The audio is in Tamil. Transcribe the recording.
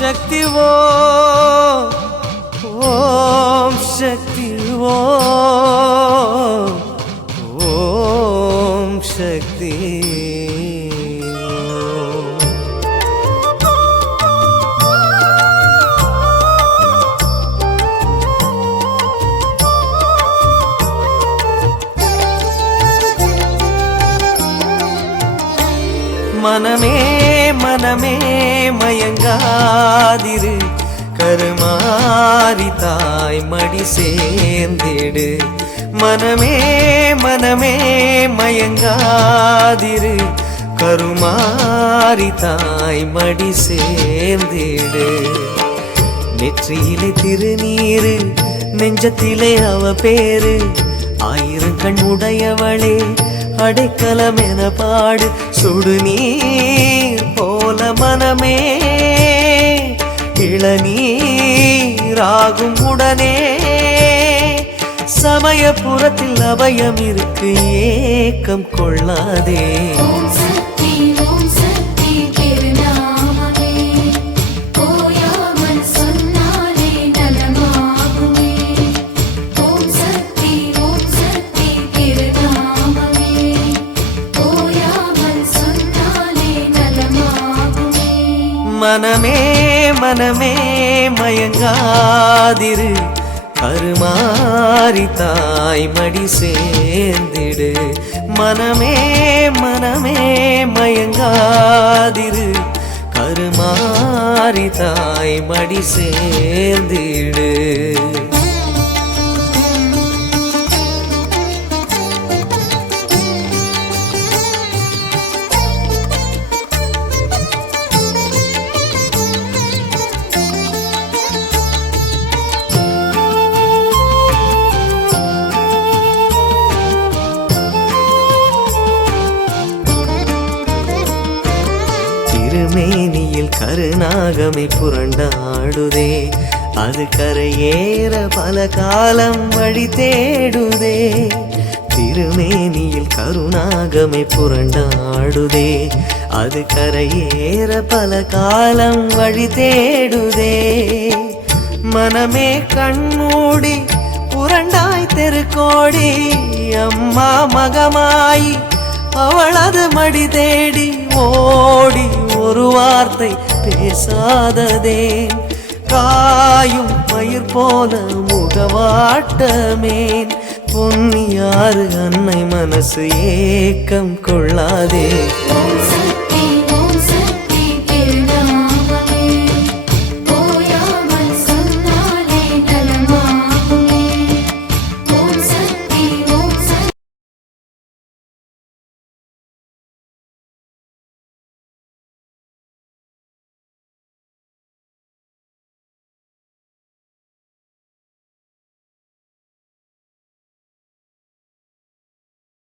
शक्ति ओम शक्ति ओम शक्ति मनमे मनमे मयंगादिरु करुमारी ताय मडी सेर्ंदिडु मनमे मनमे मयंगादिरु करुमारी ताय मडी सेर्ंदिडु नेற்றியிலே திருநீரு நெஞ்சத்திலே அவ பேரு ஆயிரம் கண் உடையவளே அடைக்கலம் என பாடு சுடுநீர் போல மனமே இளநீராகும் உடனே சமயபுரத்தில் அபயம் இருக்கு ஏக்கம் கொள்ளாதே मनमे मनमे मयंगादिरु करुमारी ताय मडी सेर्ंदिडु मनमे मनमे मयंगादिरु करुमारी ताय मडी सेर्ंदिडु திருமேனியில் கருநாகமை புரண்டாடுதே அது கரையேற பல காலம் வழி தேடுதே திருமேனியில் கருநாகமை புரண்டாடுதே அது கரையேற பல காலம் வழி தேடுதே மனமே கண்மூடி புரண்டாய் தெருக்கோடி அம்மா மகமாயி அவளது மடி தேடி ஓடி ஒரு வார்த்தை பேசாததே காயும் பயிர் போல முகவாட்டமேன் பொன்னியாறு அன்னை மனசு ஏக்கம் கொள்ளாதே